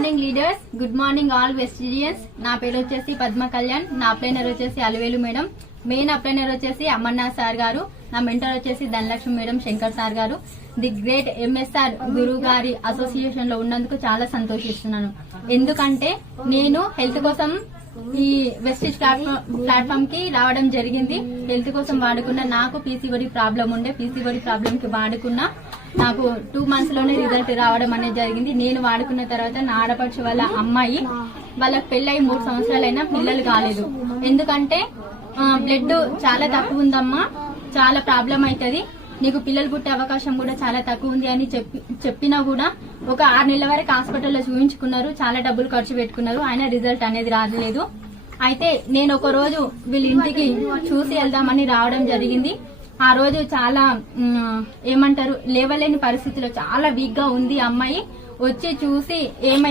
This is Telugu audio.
Morning leaders, good morning all Westerians. నా పేరు వచ్చేసి పద్మ కళ్యాణ్. నా అప్లైనర్ వచ్చేసి అలివేలు మేడం. మెయిన్ అప్లైనర్ వచ్చేసి అమర్నాథ్ సార్ గారు. నా మెంటర్ వచ్చేసి ధనలక్ష్మి మేడం, శంకర్ సార్ గారు. ది గ్రేట్ ఎంఎస్ఆర్ గురువు గారి అసోసియేషన్ లో ఉన్నందుకు చాలా సంతోషిస్తున్నాను. ఎందుకంటే నేను హెల్త్ కోసం ఈ వెస్టిజ్ ప్లాట్ఫామ్ కి రావడం జరిగింది. హెల్త్ కోసం వాడుకున్న నాకు పీసీఓడి ప్రాబ్లం ఉండే, పీసీఓడి ప్రాబ్లం కి వాడుకున్న నాకు 2 months లోనే రిజల్ట్ రావడం అనేది జరిగింది. నేను వాడుకున్న తర్వాత నా ఆడపడుచు వాళ్ళ అమ్మాయి, వాళ్ళకి పెళ్ళై 3 సంవత్సరాలైనా పిల్లలు కాలేదు. ఎందుకంటే బ్లడ్ చాలా తక్కువ ఉందమ్మా, చాలా ప్రాబ్లం అవుతుంది, నీకు పిల్లలు పుట్టే అవకాశం కూడా చాలా తక్కువ ఉంది అని చెప్పినా కూడా ఒక 6 నెలల వరకు హాస్పిటల్లో చూపించుకున్నారు. చాలా డబ్బులు ఖర్చు పెట్టుకున్నారు, అయినా రిజల్ట్ అనేది రాలేదు. అయితే నేను ఒక రోజు వీళ్ళ ఇంటికి చూసి వెళ్దామని రావడం జరిగింది. ఆ రోజు చాలా ఏమంటారు లేవలేని పరిస్థితిలో చాలా వీక్ గా ఉంది అమ్మాయి. వచ్చి చూసి ఏమైంది